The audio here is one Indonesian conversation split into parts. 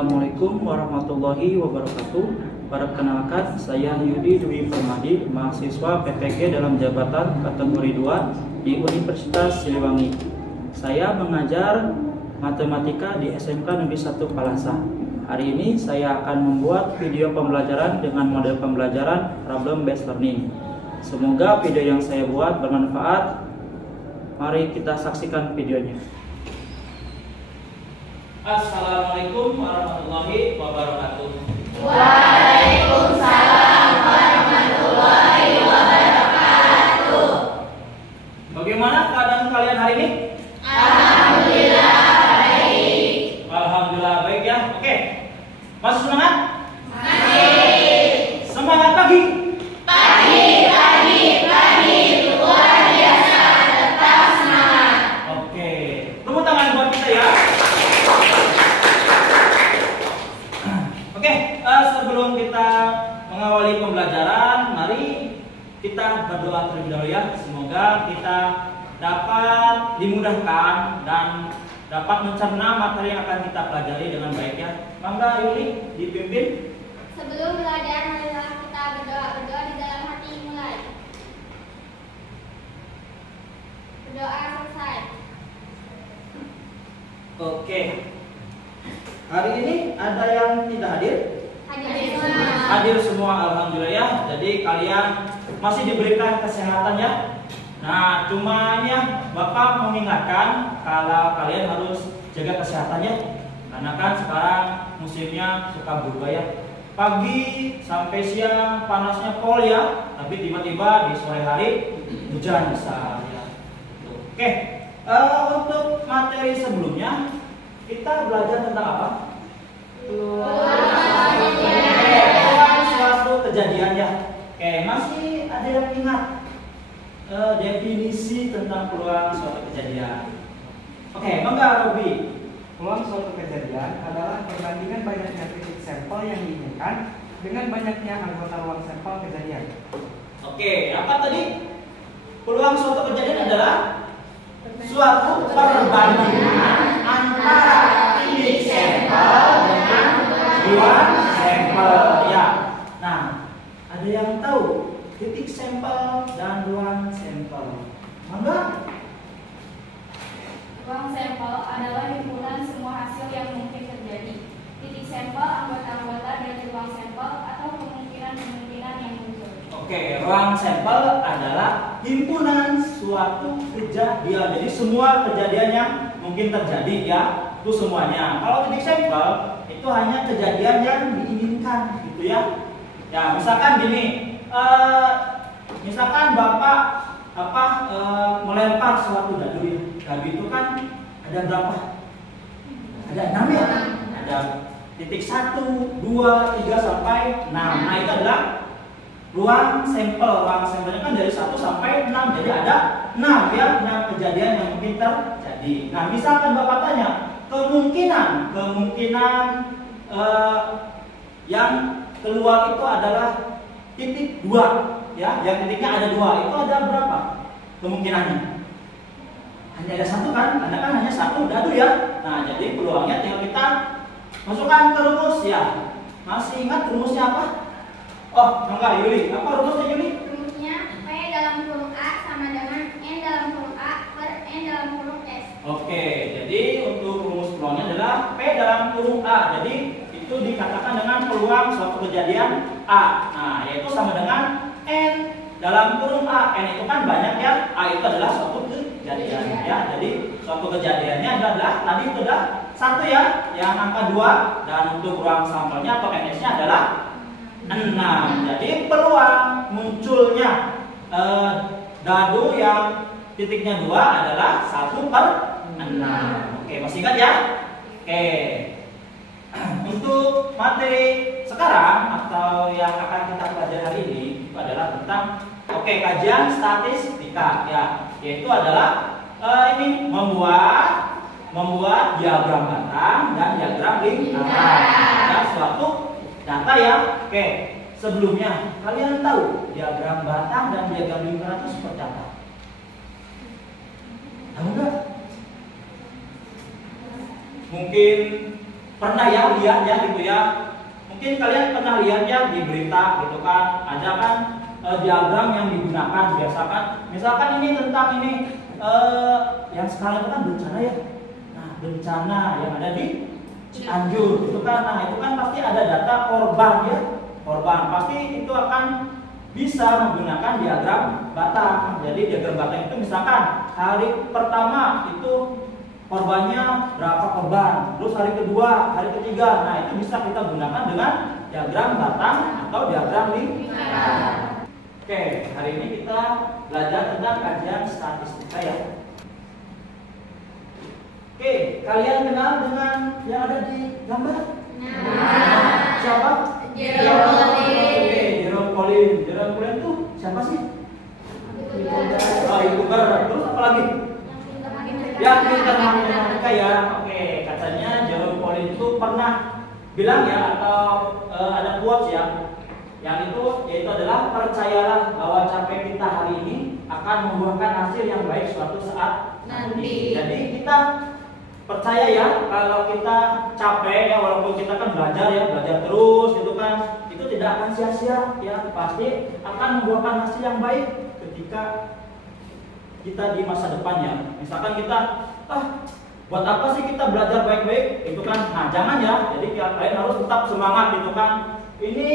Assalamualaikum warahmatullahi wabarakatuh. Perkenalkan, saya Yudi Dwi Permadi, mahasiswa PPG dalam jabatan kategori 2 di Universitas Siliwangi. Saya mengajar matematika di SMK Negeri 1 Palasa. Hari ini saya akan membuat video pembelajaran dengan model pembelajaran problem based learning. Semoga video yang saya buat bermanfaat. Mari kita saksikan videonya. Assalamualaikum warahmatullahi wabarakatuh. Waalaikumsalam warahmatullahi wabarakatuh. Bagaimana keadaan kalian hari ini? Alhamdulillah baik. Alhamdulillah baik ya. Oke. Masih semangat? Masih. Semangat pagi. Pagi. Luar biasa. Tetap semangat. Oke. Tepuk tangan buat kita ya. Oke, sebelum kita mengawali pembelajaran, mari kita berdoa terlebih dahulu ya. Semoga kita dapat dimudahkan dan dapat mencerna materi yang akan kita pelajari dengan baik ya. Mangga Yuli dipimpin. Sebelum belajar, marilah kita berdoa di dalam hati mulai. Berdoa selesai. Oke. Hari ini ada yang tidak hadir? Hadir semua. Hadir semua, alhamdulillah ya. Jadi kalian masih diberikan kesehatan ya. Nah, cuma ya Bapak mengingatkan kalau kalian harus jaga kesehatan ya. Karena kan sekarang musimnya suka berubah ya. Pagi sampai siang panasnya pol ya, tapi tiba-tiba di sore hari hujan besar ya. Oke, untuk materi sebelumnya kita belajar tentang apa? Peluang suatu kejadian ya. Oke, masih ada yang ingat definisi tentang peluang suatu kejadian? Oke, mangga Robi. Peluang suatu kejadian adalah perbandingan banyaknya titik sampel yang diinginkan dengan banyaknya anggota ruang sampel kejadian. Oke, apa tadi? Peluang suatu kejadian adalah suatu perbandingan antara titik sampel dengan ruang sampel ya. Nah, ada yang tahu titik sampel dan ruang sampel? Mangga. Ruang sampel adalah himpunan semua hasil yang mungkin terjadi. Titik sampel anggota-anggota dari ruang sampel atau kemungkinan-kemungkinan yang muncul. Oke, ruang sampel adalah himpunan suatu kejadian. Jadi semua kejadian yang mungkin terjadi ya, itu semuanya. Kalau titik sampel itu hanya kejadian yang diinginkan gitu ya. Ya, misalkan gini, misalkan Bapak melempar suatu dadu ya. Dadu itu kan ada berapa? Ada 6 ya. Ada titik 1, 2, 3 sampai 6. Nah, itu adalah ruang sampel. Ruang sampelnya kan dari 1 sampai 6. Jadi ada 6 ya, 6 kejadian yang mungkin terjadi. Nah, misalkan Bapak tanya, kemungkinan yang keluar itu adalah titik 2 ya, yang titiknya ada 2. Itu ada berapa kemungkinannya? Hanya ada 1 kan? Karena kan hanya 1 dadu ya. Nah, jadi peluangnya tinggal kita masukkan ke rumus ya. Masih ingat rumusnya apa? Oh, enggak Yuli. Apa rumusnya Yuli? Rumusnya P dalam huruf A sama dengan N dalam huruf A per N dalam huruf S. Oke, jadi untuk rumus peluangnya adalah P dalam huruf A. Jadi itu dikatakan dengan peluang suatu kejadian A. Nah, yaitu sama dengan N dalam huruf A. N itu kan banyak ya. A itu adalah suatu kejadian ya. Jadi suatu kejadiannya adalah tadi itu adalah 1 ya, yang angka 2, dan untuk ruang sampelnya atau NS-nya adalah 6. Jadi peluang munculnya dadu yang titiknya 2 adalah 1 per 6. Oke, masih ingat ya? Oke. Untuk materi sekarang atau yang akan kita pelajari hari ini itu adalah tentang kajian statistika ya, yaitu adalah ini membuat diagram batang dan diagram lingkaran dan suatu data ya. Oke, sebelumnya kalian tahu diagram batang dan diagram lingkaran itu seperti apa? Tahu nggak? Mungkin pernah ya lihat ya gitu ya. Mungkin kalian pernah lihat ya di berita gitu kan, ada kan diagram yang digunakan biasakan. Misalkan ini tentang ini yang sekarang itu kan bencana ya. Nah, bencana yang ada di Cianjur itu kan, nah itu kan pasti ada data korban ya. Korban pasti itu akan bisa menggunakan diagram batang. Jadi diagram batang itu misalkan hari pertama itu korbannya berapa korban, terus hari kedua, hari ketiga. Nah itu bisa kita gunakan dengan diagram batang atau diagram lingkaran. Oke, hari ini kita belajar tentang kajian statistika ya. Oke, kalian kenal dengan yang ada di gambar? Siapa? Jerome Pauline. Oke, Jerome Pauline. Jerome Pauline itu siapa sih? YouTuber. Terus apa lagi? Ya, pintar matematika ya. Oke, katanya Jerome Pauline itu pernah bilang ya, atau ada quotes ya, yang itu yaitu adalah percayalah bahwa capek kita hari ini akan membuahkan hasil yang baik suatu saat nanti. Jadi kita percaya ya, kalau kita capek ya, walaupun kita kan belajar terus gitu kan, itu tidak akan sia-sia ya, pasti akan membuahkan hasil yang baik ketika kita di masa depannya. Misalkan kita buat apa sih kita belajar baik-baik itu kan, nah jangan ya. Jadi kalian harus tetap semangat gitu kan. Ini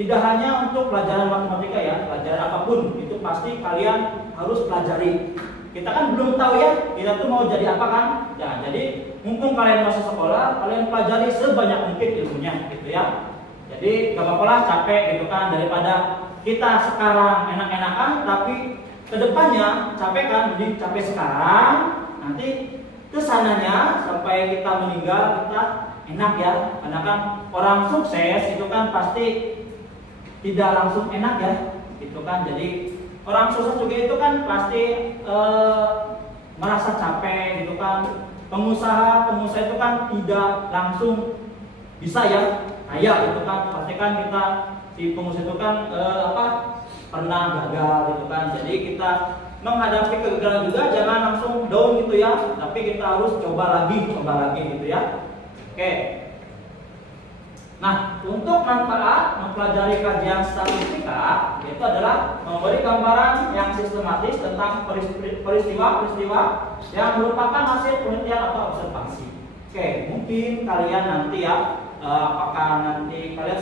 tidak hanya untuk pelajaran matematika ya, pelajaran apapun itu pasti kalian harus pelajari. Kita kan belum tahu ya, kita tuh mau jadi apa kan. Ya, jadi mumpung kalian masih sekolah, kalian pelajari sebanyak mungkin ilmunya gitu ya. Jadi gak apa-apa lah capek gitu kan, daripada kita sekarang enak-enakan tapi kedepannya capek kan. Jadi capek sekarang, nanti kesananya sampai kita meninggal kita enak ya. Karena kan orang sukses itu kan pasti tidak langsung enak ya gitu kan. Jadi orang sukses juga itu kan pasti merasa capek gitu kan. Pengusaha itu kan tidak langsung bisa ya kaya gitu kan. Pasti kan kita si pengusaha itu kan pernah gagal gitu kan. Jadi kita menghadapi kegagalan juga jangan langsung down gitu ya, tapi kita harus coba lagi gitu ya. Oke. Nah, untuk manfaat mempelajari kajian statistika itu adalah memberi gambaran yang sistematis tentang peristiwa-peristiwa yang merupakan hasil penelitian atau observasi. Oke, mungkin kalian nanti ya, apakah nanti kalian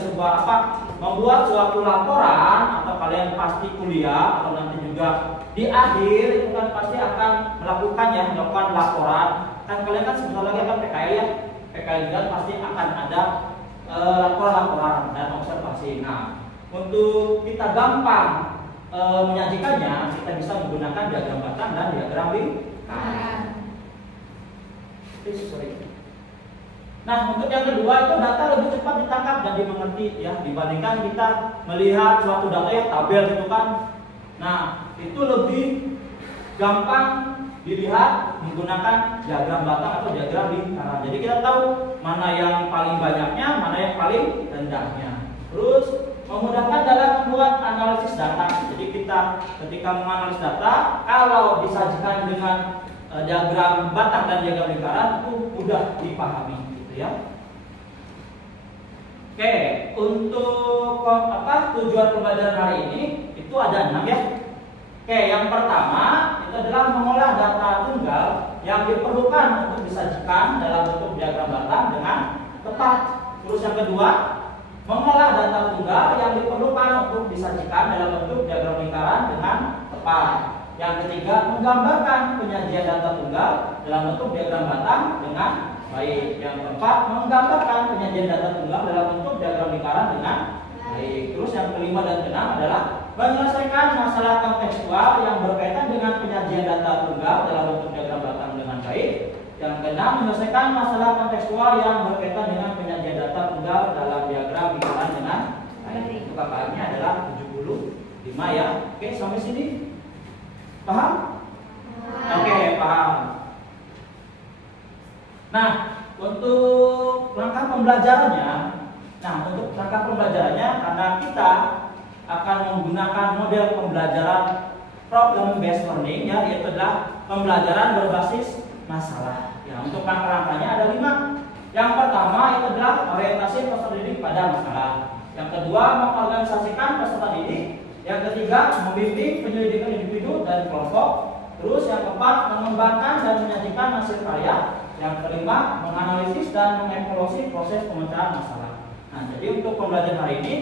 membuat suatu laporan, atau kalian pasti kuliah, atau nanti juga di akhir itu kan pasti akan melakukan laporan. Kan kalian kan sebentar lagi akan PKL ya, PKL dan pasti akan ada laporan-laporan dan observasi. Nah, untuk kita gampang menyajikannya, kita bisa menggunakan diagram batang dan diagram lingkaran. Nah, untuk yang kedua itu data lebih cepat ditangkap dan dimengerti ya, dibandingkan kita melihat suatu data yang tabel gitu kan. Nah, itu lebih gampang dilihat menggunakan diagram batang atau diagram lingkaran. Jadi kita tahu mana yang paling banyaknya, mana yang paling rendahnya. Terus memudahkan dalam membuat analisis data. Jadi kita ketika menganalisis data, kalau disajikan dengan diagram batang dan diagram lingkaran itu mudah dipahami gitu ya. Oke, untuk tujuan pembelajaran hari ini itu ada 6 ya. Oke, yang pertama itu adalah mengolah data tunggal yang diperlukan untuk disajikan dalam bentuk diagram batang dengan tepat. Terus yang kedua, mengolah data tunggal yang diperlukan untuk disajikan dalam bentuk diagram lingkaran dengan tepat. Yang ketiga, menggambarkan penyajian data tunggal dalam bentuk diagram batang dengan baik. Yang keempat, menggambarkan penyajian data tunggal dalam bentuk diagram lingkaran dengan baik. Terus yang kelima dan keenam adalah menyelesaikan masalah kontekstual yang berkaitan dengan penyajian data tunggal dalam bentuk diagram batang dengan baik. Yang keenam, menyelesaikan masalah kontekstual yang berkaitan dengan penyajian data tunggal dalam diagram lingkaran dengan baik. Itu KKM-nya adalah 75 ya. Oke, sampai sini paham? Oke, paham. Nah, untuk langkah pembelajarannya, karena kita akan menggunakan model pembelajaran problem based learning ya, yaitu adalah pembelajaran berbasis masalah. Ya, untuk langkah-langkahnya ada 5. Yang pertama itu orientasi peserta didik pada masalah. Yang kedua, mengorganisasikan peserta didik. Yang ketiga, membimbing penyelidikan individu dan kelompok. Terus yang keempat, mengembangkan dan menyajikan hasil karya. Yang kelima, menganalisis dan mengevaluasi proses pemecahan masalah. Nah, jadi untuk pembelajaran hari ini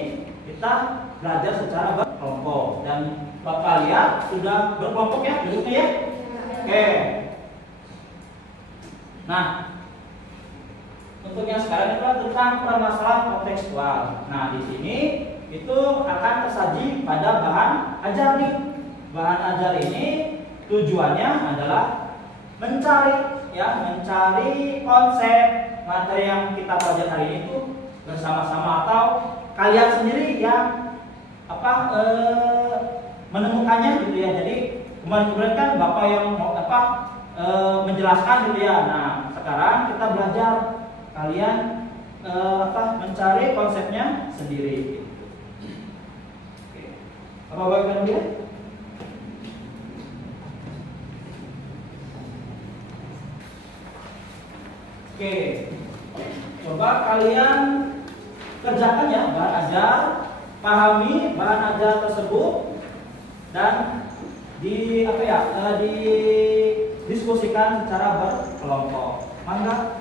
kita belajar secara berkelompok dan Bapak lihat sudah berkelompok ya duduknya ya. Oke. Nah, untuk yang sekarang itu tentang permasalahan kontekstual. Nah, di sini itu akan tersaji pada bahan ajar nih. Bahan ajar ini tujuannya adalah mencari konsep materi yang kita pelajari hari ini itu bersama-sama atau kalian sendiri yang menemukannya gitu ya. Jadi kemarin kan Bapak yang mau menjelaskan gitu ya. Nah, sekarang kita belajar kalian mencari konsepnya sendiri. Oke. Apa bagian dia? Oke. Coba kalian kerjakan ya bahan ajar, pahami bahan ajar tersebut dan didiskusikan secara berkelompok. Mangga.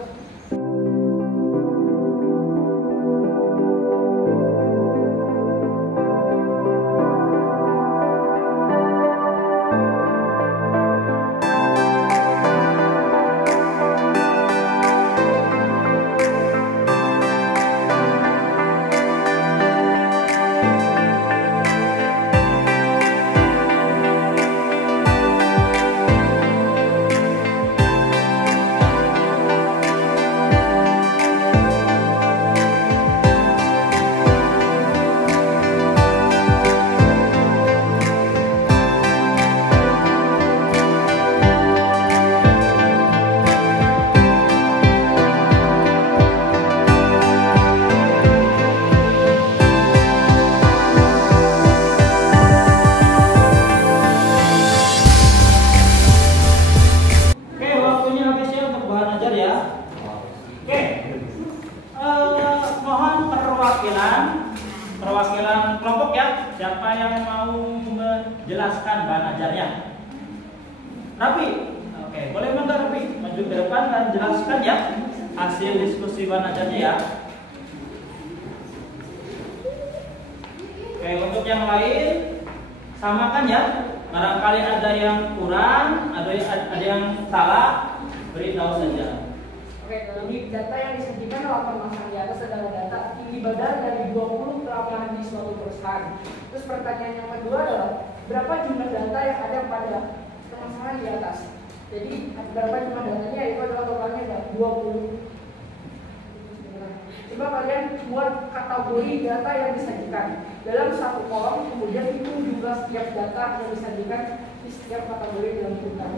Perwakilan kelompok ya. Siapa yang mau menjelaskan bahan ajarnya? Rapi. Oke, boleh Bang Rapi maju ke depan dan jelaskan ya hasil diskusi bahan ajarnya ya. Oke, untuk yang lain samakan ya. Barangkali ada yang kurang, ada yang salah, beritahu saja. Oke, jadi data yang disajikan dalam permasalahan di atas adalah data tinggi badan dari 20 pelanggan di suatu perusahaan. Terus pertanyaan yang kedua adalah berapa jumlah data yang ada pada permasalahan di atas. Jadi berapa jumlah datanya, itu adalah totalnya ada 20. Coba kalian buat kategori data yang disajikan dalam satu kolom, kemudian hitung jumlah setiap data yang disajikan di setiap kategori dalam tulisan.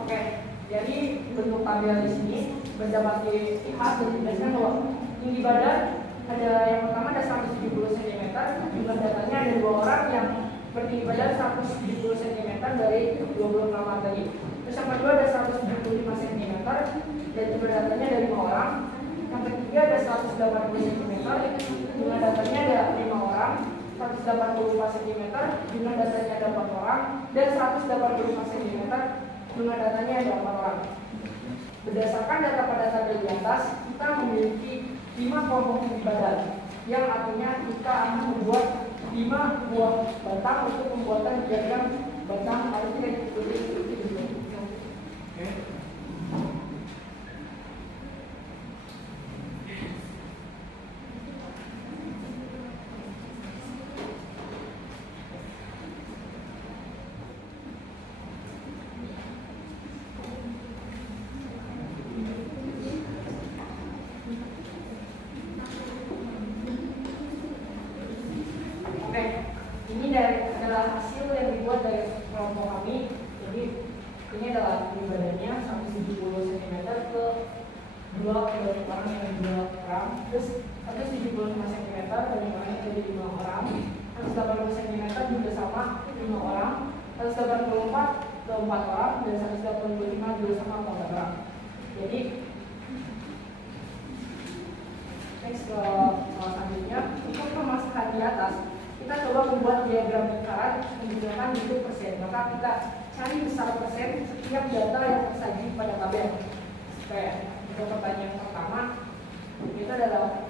Oke, jadi bentuk tabel di sini dapat dilihat dan dijelaskan bahwa tinggi badan ada yang pertama ada 170 cm, jumlah datanya ada 2 orang yang bertinggi badan 170 cm dari 20 pelamar tadi. Terus yang kedua ada 175 cm dan jumlah datanya ada 5 orang. Yang ketiga ada 180 cm, jumlah datanya ada 5 orang. 184 cm, jumlah datanya ada 4 orang, dan 185 cm, jumlah datanya ada 4 orang. Berdasarkan data pada tabel di atas, kita memiliki 5 kelompok tinggi badan, yang artinya kita akan membuat 5 buah batang untuk pembuatan diagram batang artinya seperti itu. Ini adalah hasil yang dibuat dari kelompok kami. Jadi ini adalah tinggi badannya 170 cm ke 2 orang yang 2 orang, terus 175 cm dari orang yang jadi 5 orang, 180 cm juga sama 5 orang, 184 ke 4 orang dan 185 juga sama 4 orang. Jadi next ke soal selanjutnya, untuk permasalahan di atas kita coba membuat diagram lingkaran menggunakan bentuk persen. Maka kita cari besar persen setiap data yang tersaji pada tabel. Kayak untuk pertanyaan pertama itu adalah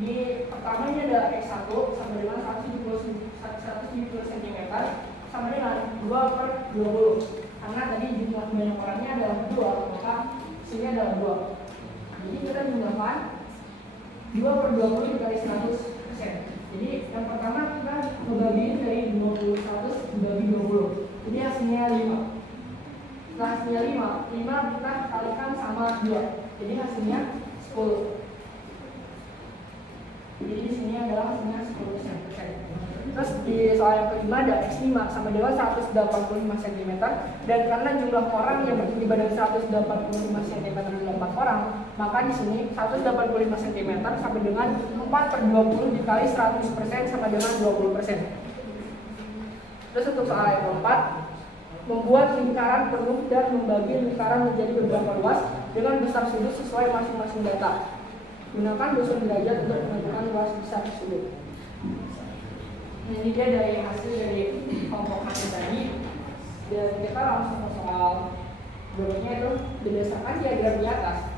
di pertama ini ada X1 sama dengan 170 cm sama dengan 2/20. Karena tadi jumlah banyak orangnya adalah 2, maka sini adalah 2. Jadi kita jumlahkan 2/20 dikali 100%. Jadi yang pertama kita membagiin dari 20 100 dibagi 20. Jadi hasilnya 5. Setelah hasilnya 5 kita kalikan sama 2. Jadi hasilnya 10. Jadi di sini adalah hasilnya 10%. Terus di soal yang kelima ada X5 sama dengan 185 cm, dan karena jumlah orang yang bertinggi badan 185 cm adalah 4 orang, maka di sini 185 cm sama dengan 4/20 dikali 100% sama dengan 20%. Terus untuk soal yang keempat, membuat lingkaran penuh dan membagi lingkaran menjadi beberapa luas dengan besar sudut sesuai masing-masing data. Gunakan dusun derajat untuk menentukan luas besar sudut. Nah, ini dia dari hasil dari kelompok kami tadi, dan kita langsung ke soal berikutnya itu berdasarkan diagram di atas.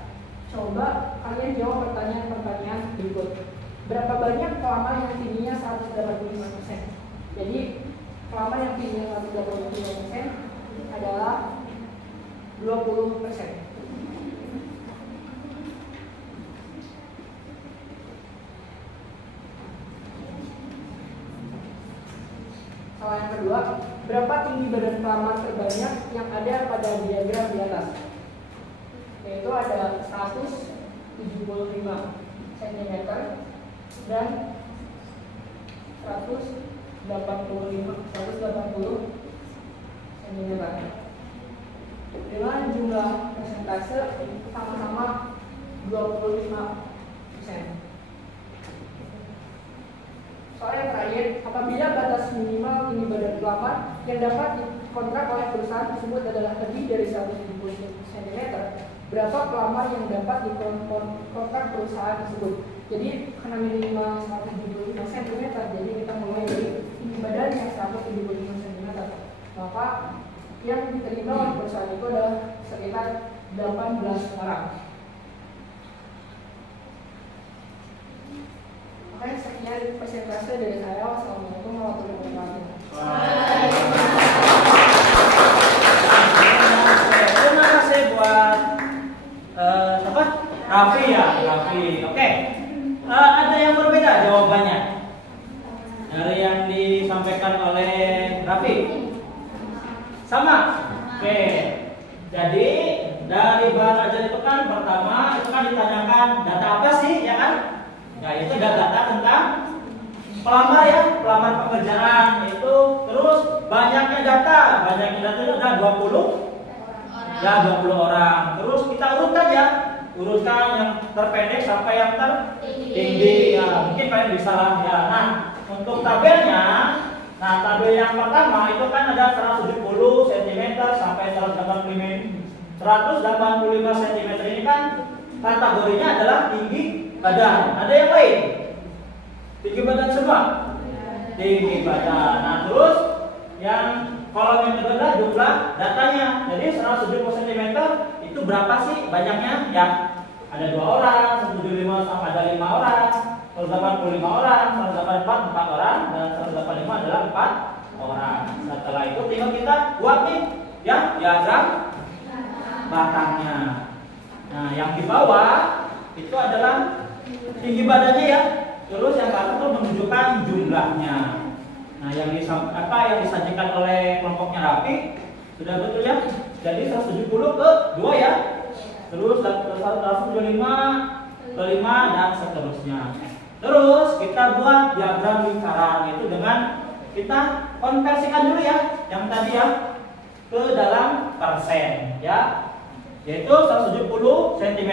Coba kalian jawab pertanyaan-pertanyaan berikut. Berapa banyak pelamar yang tingginya 185%? Jadi pelamar yang tingginya 185% adalah 20%. Soal yang kedua, berapa tinggi badan pelamar terbanyak yang ada pada diagram di atas? Yaitu ada 175 cm dan 180 cm. Dengan jumlah persentase sama-sama 25%. Soal yang terakhir, apabila batas minimal tinggi badan pelamar yang dapat dikontrak oleh perusahaan tersebut adalah lebih dari 170 cm, berapa pelamar yang dapat dikontrak perusahaan tersebut? Jadi karena minimal 175 cm, jadi kita mulai dari tinggi badan yang 175 cm, maka yang diterima oleh perusahaan itu adalah sekitar 18 orang. Oke, sekian presentase dari saya. Wassalamualaikum warahmatullahi wabarakatuh. Terima kasih buat Raffi ya, Raffi. Oke. Ada yang berbeda jawabannya dari yang disampaikan oleh Raffi? Sama. Oke. Jadi dari bahan ajar itu kan pertama itu kan ditanyakan data apa sih, ya kan? Nah, itu data tentang pelamar ya, pelamar pekerjaan itu. Terus banyaknya data itu ada 20 ya, 20 orang. Terus kita urutkan yang terpendek sampai yang tertinggi ya. Mungkin kalian bisa lah ya. Nah, untuk tabelnya, nah tabel yang pertama itu kan ada 170 cm sampai 185 cm ini kan kategorinya adalah tinggi badan. Ada yang lain? Tinggi badan semua? Tinggi badan. Nah, terus yang kolom yang kedua adalah jumlah datanya. Jadi 170 cm itu berapa sih banyaknya? Ya, ada 2 orang, 175 sama ada 5 orang, 185 orang, 184 4 orang, dan 185 adalah 4 orang. Setelah itu tinggal kita buat nih ya diagram batangnya. Nah, yang di bawah itu adalah tinggi badannya ya. Terus yang ke atas itu menunjukkan jumlahnya. Nah, yang disajikan oleh kelompoknya Raffi sudah betul ya. Jadi 170 ke 2 ya. Terus 175 ke 5 dan seterusnya. Terus kita buat diagram lingkaran itu dengan kita konversikan dulu ya yang tadi ya ke dalam persen ya. Yaitu 170 cm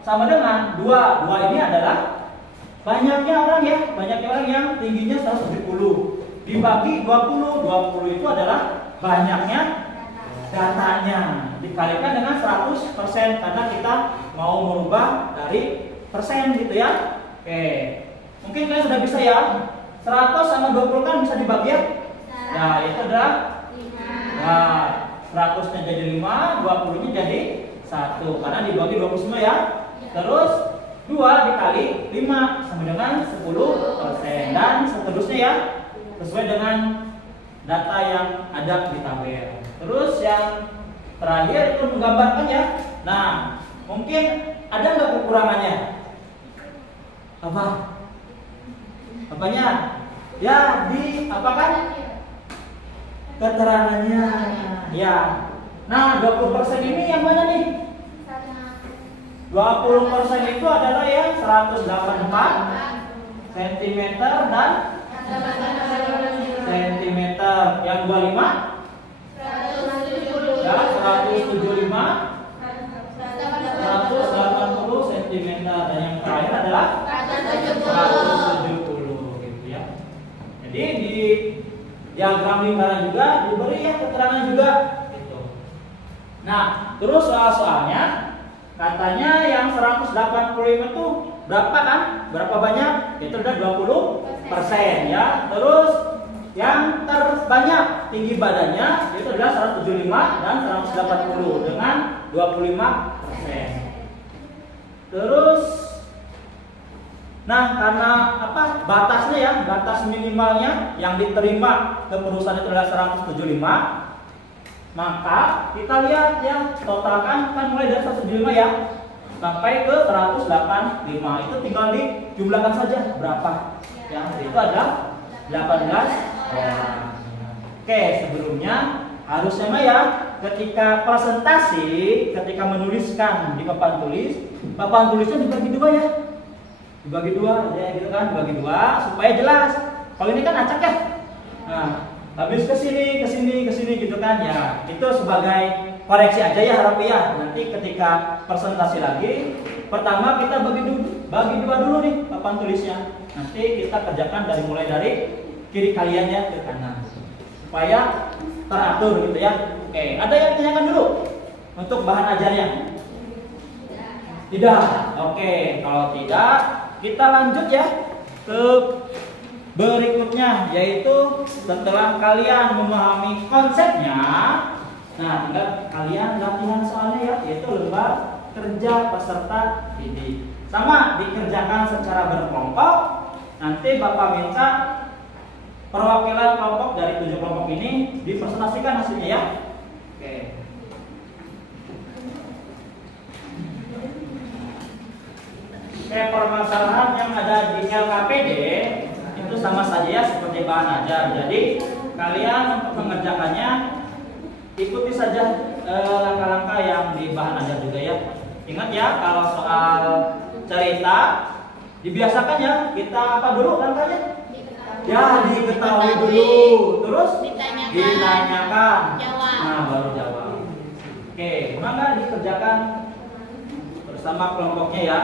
sama dengan 2. 2 ini adalah banyaknya orang ya, banyaknya orang yang tingginya 170. dibagi 20. 20 itu adalah banyaknya datanya dikalikan dengan 100% karena kita mau merubah dari persen gitu ya. Oke. Mungkin kalian sudah bisa ya. 100 sama 20 kan bisa dibagi ya. Nah, itu adalah 5. nah, 100-nya jadi 5, 20-nya jadi 1 karena dibagi 20 semua ya. Terus 2 dikali 5 sama dengan 10% dan seterusnya ya. Sesuai dengan data yang ada di tabel. Terus yang terakhir itu menggambarkan ya. Nah, mungkin ada nggak kekurangannya? Apa? Apanya? Ya, di apa kan? Keterangannya. Ya. Nah, 20% ini yang mana nih? 20% itu adalah yang 184 cm dan cm. Yang 25 ya 175 180 cm dan yang terakhir adalah 170 gitu ya. Jadi di diagram lingkaran juga diberi ya keterangan juga gitu. Nah, terus soal-soalnya katanya yang 185 itu berapa kan? Berapa banyak? Itu udah 20% ya. Terus yang terbanyak tinggi badannya itu adalah 175 dan 180 dengan 25%. Terus nah, karena apa? Batasnya ya, batas minimalnya yang diterima ke perusahaan itu adalah 175. Maka kita lihat ya, totalkan kan mulai dari 175 ya sampai ke 185. Itu tinggal dijumlahkan saja berapa. Ya, itu ada 18 orang. Oke, sebelumnya harusnya mah ya ketika presentasi, ketika menuliskan di papan tulisnya dibagi dua ya. Dibagi dua ya gitu kan, dibagi dua supaya jelas. Kalau ini kan acak ya. Nah, habis ke sini gitu kan ya. Itu sebagai koreksi aja ya harap ya. Nanti ketika presentasi lagi, pertama kita bagi dua dulu nih papan tulisnya. Nanti kita kerjakan mulai dari kiri kalian ya ke kanan. Supaya teratur gitu ya. Oke, ada yang tanyakan dulu untuk bahan ajarnya? Tidak. Oke, kalau tidak kita lanjut ya ke berikutnya, yaitu setelah kalian memahami konsepnya, nah tinggal kalian latihan soalnya ya, yaitu lembar kerja peserta didik. Sama dikerjakan secara berkelompok. Nanti Bapak minta perwakilan kelompok dari 7 kelompok ini dipresentasikan hasilnya ya. Oke. Permasalahan yang ada di LKPD itu sama saja ya seperti bahan ajar. Jadi kalian untuk mengerjakannya ikuti saja langkah-langkah yang di bahan ajar juga ya. Ingat ya, kalau soal cerita dibiasakan ya, kita apa dulu langkahnya? Ya, diketahui dulu, terus ditanyakan, nah baru jawab. Oke, maka dikerjakan bersama kelompoknya ya.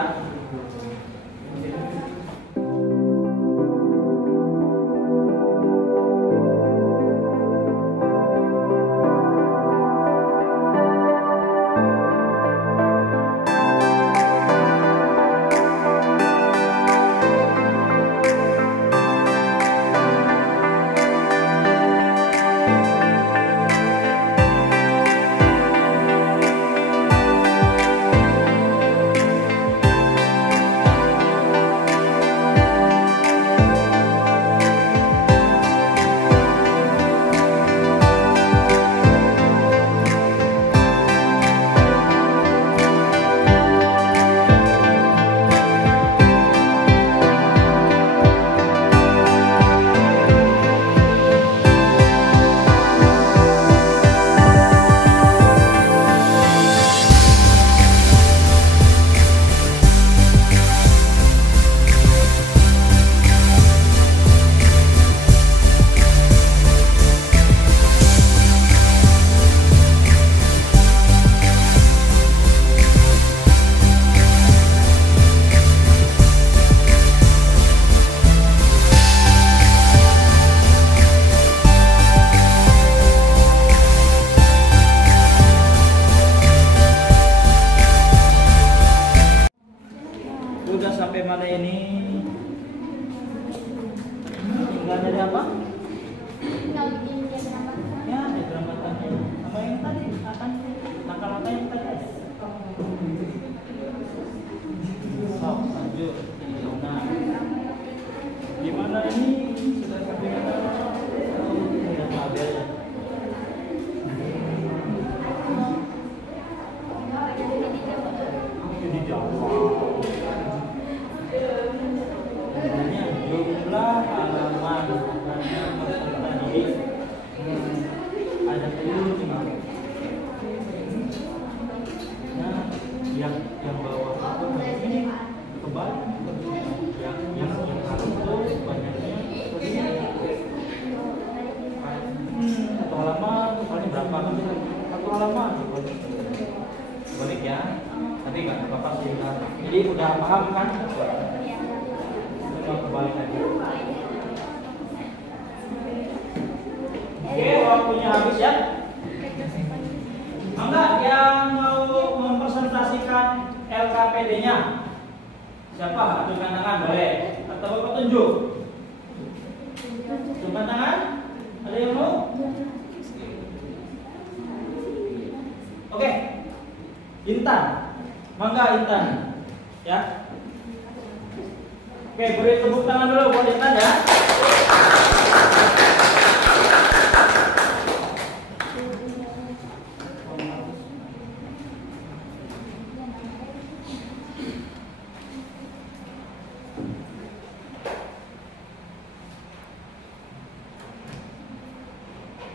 tinggal jadi apa? Tinggal bikin diagram batan. Ya, diagram batannya. Sama yang tadi, akan langkah-langkah yang tadi aja. Sok, lanjut. Nah, gimana ini? Sudah sampai mana? Sudah tabel ya. Jadi jawab. Sebenarnya jumlah halaman peserta didik ada telur nih. Nah, yang bawah itu ini kebalik. Yang itu banyaknya satu halaman paling berapa kan? Satu halaman balik ya. Tapi nggak apa-apa sih. Jadi udah paham kan? Kembali lagi. Oke, waktunya habis ya. Enggak yang mau mempresentasikan LKPD-nya? Siapa? Tunjukkan tangan boleh. Atau Bapak tunjuk? Tunjukkan tangan. Ada yang mau? Oke. Intan. Mangga Intan. Ya. Oke, beri tepuk tangan dulu buat Intan ya.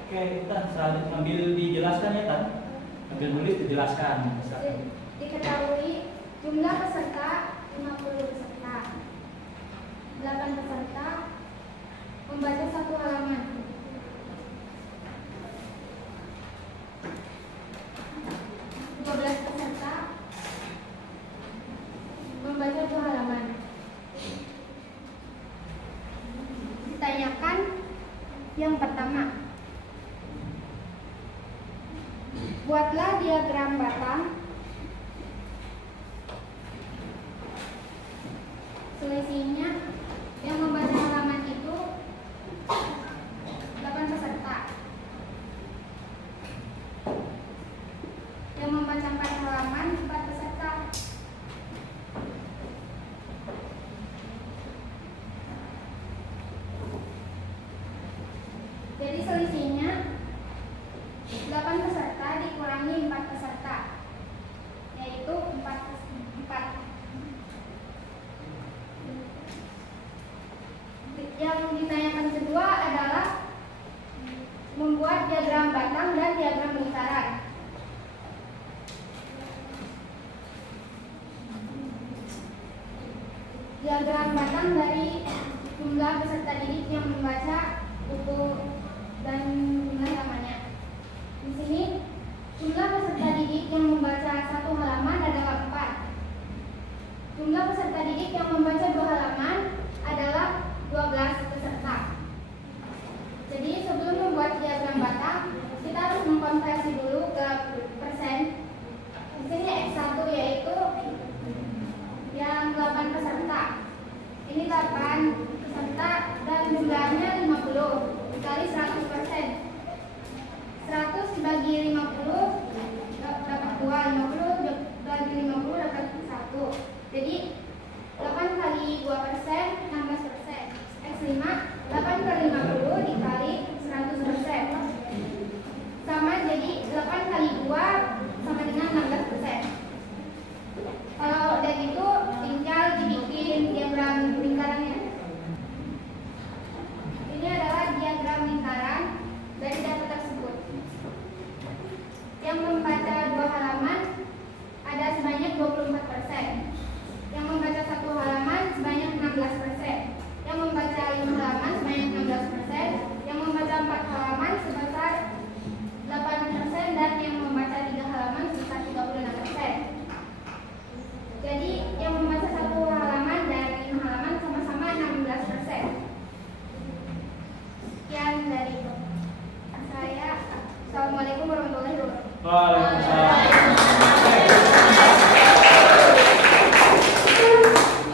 Oke, Intan, sambil dijelaskan ya, Tan. Sambil nulis dijelaskan. Diketahui jumlah peserta 50 peserta. 8 peserta membaca 1 halaman. 12 peserta membaca 2 halaman. Ditanyakan yang pertama. Buatlah diagram batang. Selisihnya yang membaca halaman itu 8 peserta. Yang membaca 4 halaman 4 peserta. Jadi selisihnya 8 peserta dikurangi 4 peserta, yaitu 4. Yang ditanyakan kedua adalah membuat diagram batang dan diagram lingkaran. Diagram batang dari jumlah peserta didik yang membaca buku dan jumlah halamannya. Di sini jumlah peserta didik yang membaca 1 halaman adalah 4. Jumlah peserta didik yang membaca 2 halaman adalah 12 peserta. Jadi sebelum membuat diagram batang, kita harus mengkonversi dulu ke persen. Di sini X1 yaitu yang 8 peserta. Ini 8 peserta dan jumlahnya 50 dikali 100%. 100 dibagi 50 dapat 2, 50 dibagi 50 dapat 1. Jadi 8 kali 2%, 16%. X5, 8 kali 50 dikali 100%. Sama, jadi 8 kali 2 sama dengan 16%. Kalau udah gitu, tinggal dibikin diagram lingkarannya. Ini adalah diagram lingkaran dari data tersebut. Yang membaca 2 halaman ada sebanyak 24%. Yang membaca 1 halaman sebanyak 16%. Yang membaca 5 halaman sebanyak 16%. Yang membaca 4 halaman sebesar 8% dan yang membaca 3 halaman sebesar 36%. Jadi yang membaca 1 halaman dan 5 halaman sama-sama 16%. Sekian dari saya. Assalamualaikum warahmatullahi wabarakatuh. Waalaikumsalam.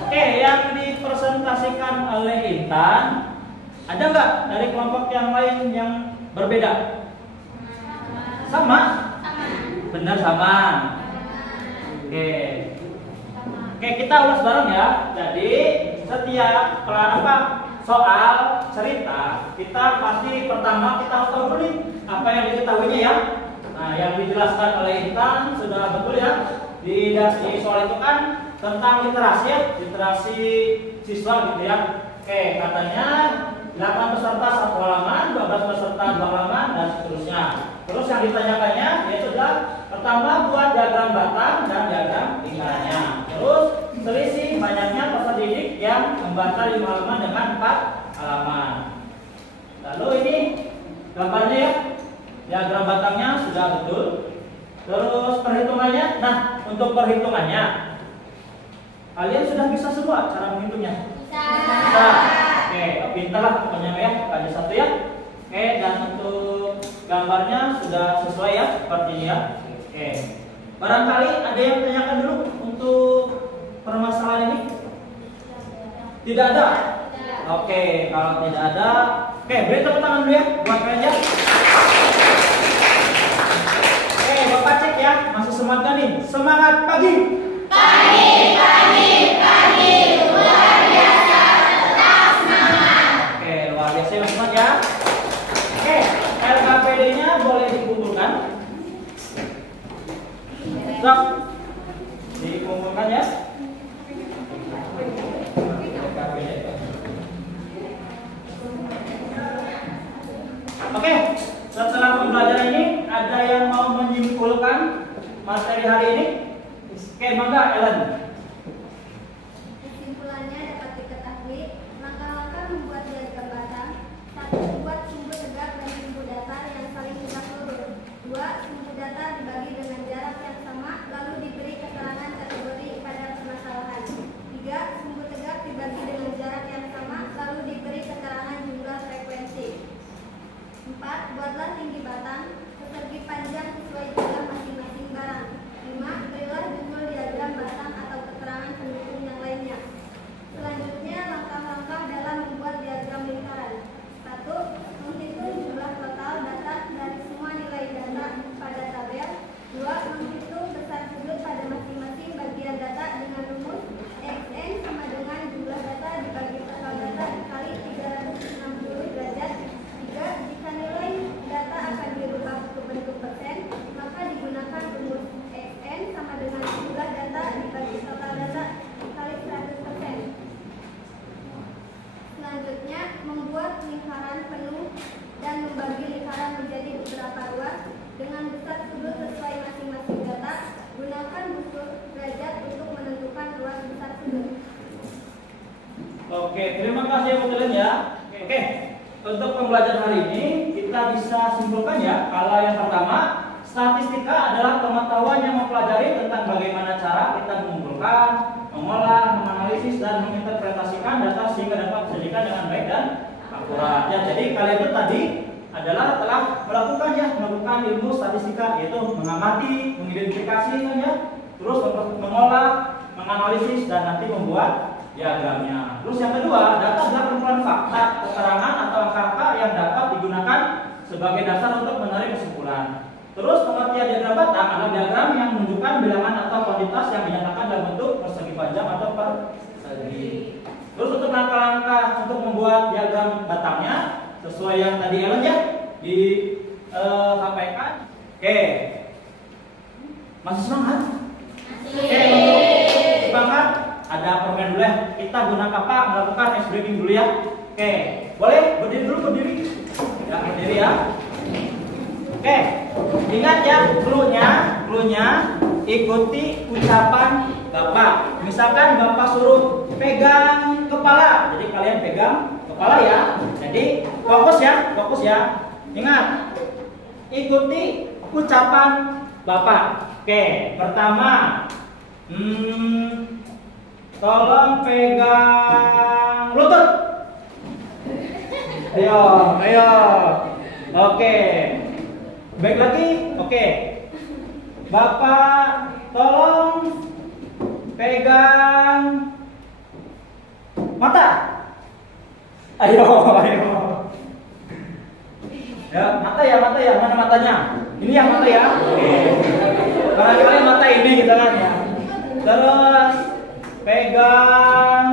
Oke, yang dipresentasikan oleh Intan, ada nggak nggak dari kelompok yang lain yang berbeda? Sama? Benar sama. Oke. Oke, kita ulas bareng ya. Jadi setiap soal cerita kita pasti pertama kita harus tahu dulu nih apa yang diketahuinya ya. Nah, yang dijelaskan oleh Intan sudah betul ya. Di soal itu kan tentang literasi ya, literasi siswa gitu ya. Oke, katanya 8 peserta 1 halaman, 12 peserta 2 halaman dan seterusnya. Terus yang ditanyakannya yaitu adalah pertama buat diagram batang dan diagram lingkarannya. Terus selisih banyaknya peserta didik yang membaca 5 halaman dengan 4 halaman. Lalu ini gambarnya ya. Diagram batangnya sudah betul. Terus perhitungannya, nah untuk perhitungannya kalian sudah bisa semua cara menghitungnya? Bisa. Oke, pintarlah pokoknya ya, ada satu ya. Oke, dan untuk gambarnya sudah sesuai ya seperti ini ya. Oke. Barangkali ada yang tanyakan dulu untuk permasalahan ini? Tidak ada? Oke, kalau tidak ada, oke, beri tepuk tangan dulu ya buat kalian ya. Oke, Bapak cek ya, masih semangat kan nih? Semangat pagi. Pagi, luar biasa, tetap semangat. Oke, luar biasa ya teman ya. Oke, LKPD-nya boleh dikumpulkan. Stop. Dikumpulkan ya. Oke, setelah pembelajaran ini ada yang mau menyimpulkan materi hari ini? Oke, mangga Ellen. Kesimpulannya dapat diketahui, langkah-langkah membuat diagram batang. 1. Buat sumbu tegak dan sumbu datar yang saling tegak lurus. 2. Sumbu datar dibagi dengan jarak yang sama, lalu diberi keterangan kategori pada permasalahan. 3. Sumbu tegak dibagi dengan jarak yang sama, lalu diberi keterangan jumlah frekuensi. 4. Buatlah tinggi batang, persegi panjang sesuai jumlah masing-masing barang. 5. Berilah judul diagram batang atau keterangan pendukung yang lainnya. Selanjutnya, langkah-langkah dalam membuat diagram lingkaran. 1. Menghitung jumlah total data dari semua nilai data pada tabel. 2. Menghitung besar sudut pada masing-masing bagian data dengan rumus Xn sama dengan jumlah data dibagi total data dikali 360 derajat. 3. Jika nilai data akan dirubah ke bentuk persen, maka digunakan rumus Xn sama dengan jumlah data dibagi total data dikali 100%. Selanjutnya, membuat lingkaran penuh dan membagi lingkaran menjadi beberapa ruas dengan besar sudut sesuai masing-masing data. Gunakan busur derajat untuk menentukan ruas besar sudut. Oke, terima kasih Bu Ellen ya. Oke, untuk pembelajaran hari ini kita bisa simpulkan ya. Kalau yang pertama, statistika adalah pengetahuan yang mempelajari tentang bagaimana cara kita mengumpulkan, mengolah, menganalisis dan menginterpretasikan data sehingga dapat disajikan dengan baik dan akurat. Ya, jadi kalian itu tadi adalah telah melakukan ilmu statistika, yaitu mengamati, mengidentifikasi kan ya, terus mengolah, menganalisis dan nanti membuat diagramnya. Terus yang kedua, data adalah kumpulan fakta, keterangan atau angka-angka yang dapat digunakan sebagai dasar untuk menarik kesimpulan. Terus pengertian diagram batang adalah diagram yang menunjukkan bilangan atau kuantitas yang dinyatakan dalam bentuk persegi panjang atau persegi. Terus untuk langkah-langkah untuk membuat diagram batangnya sesuai yang tadi Ellen ya disampaikan. Oke, masih semangat? Oke, untuk semangat ada permen dulu ya. Kita gunakan apa? Melakukan ice breaking dulu ya. Oke, boleh berdiri dulu berdiri. Ya berdiri ya. Oke, ingat ya cluenya ikuti ucapan Bapak. Misalkan Bapak suruh pegang kepala, jadi kalian pegang kepala ya. Jadi fokus ya. Ingat, ikuti ucapan Bapak. Oke, pertama, tolong pegang lutut. Ayo. Oke. Baik lagi. Oke. Bapak tolong pegang mata. Ayo. Ya, mata ya, mana matanya? Ini yang mata ya. Oke. Barangkali mata ini gitu kan ya. Terus pegang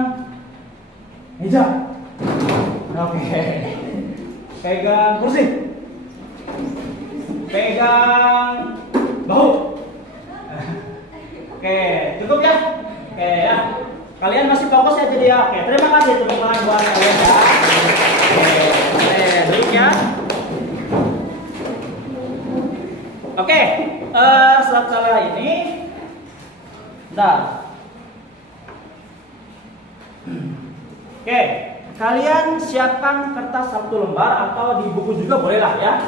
meja. Oke. Pegang kursi. Pegang bahu. Oke, cukup ya? Oke ya. Kalian masih fokus ya jadi ya. Oke, terima kasih teman-teman buat kalian ya. Oke, duduk ya. Oke, setelah ini, bentar. Oke, kalian siapkan kertas 1 lembar atau di buku juga boleh lah ya.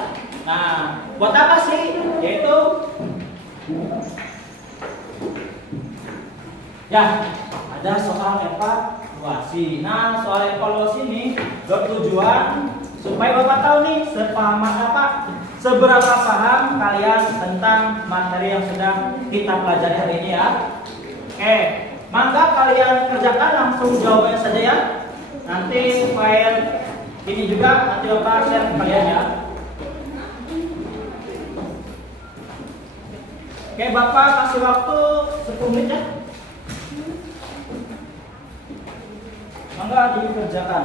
Nah, buat apa sih? Yaitu ya, ada soal evaluasi. Nah, soal evaluasi ini bertujuan supaya Bapak tahu nih seberapa paham kalian tentang materi yang sedang kita pelajari hari ini ya. Oke, maka kalian kerjakan langsung jawabannya saja ya. Nanti file ini juga nanti Bapak share ke kalian ya. Oke, Bapak kasih waktu 10 menit ya. Mangga dikerjakan.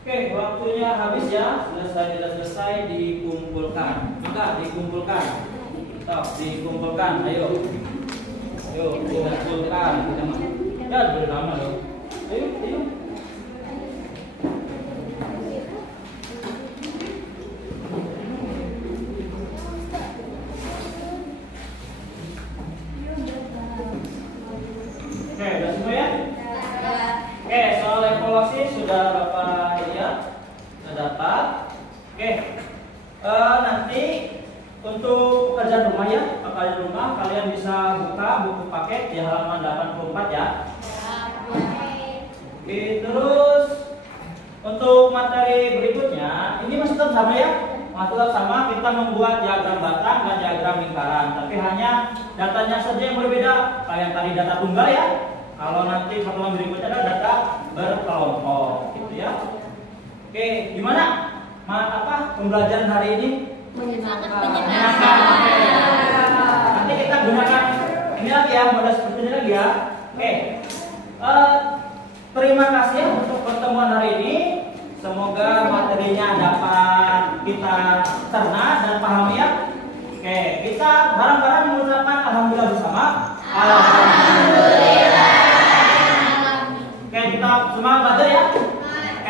Oke, waktunya habis ya. Selesai dikumpulkan. Maka dikumpulkan. Stop, dikumpulkan. Ayo. Ayo, dikumpulkan. Ya, bernama dong. Ayo. Oke, udah semua ya? Oke, soal evaluasi sudah Bapak lihat, sudah dapat. Oke, nanti untuk pekerjaan rumah ya, pekerjaan rumah kalian bisa buka buku paket di halaman 84 ya. Oke, terus untuk materi berikutnya, ini masih tetap sama ya, masih tetap sama. Kita membuat diagram batang dan diagram lingkaran, tapi hanya datanya saja yang berbeda. Kalian tadi data tunggal ya. Kalau nanti pertemuan berikutnya ada data berkelompok, gitu ya. Oke, gimana? Pembelajaran hari ini? Menyenangkan. Nanti kita gunakan ini lagi ya, model seperti ini lagi ya. Oke. Terima kasih ya untuk pertemuan hari ini. Semoga materinya dapat kita cerna dan pahami ya. Oke, kita bareng-bareng mengucapkan alhamdulillah bersama. Alhamdulillah. Oke, kita semangat belajar ya.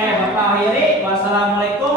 Bapak akhiri. Wassalamualaikum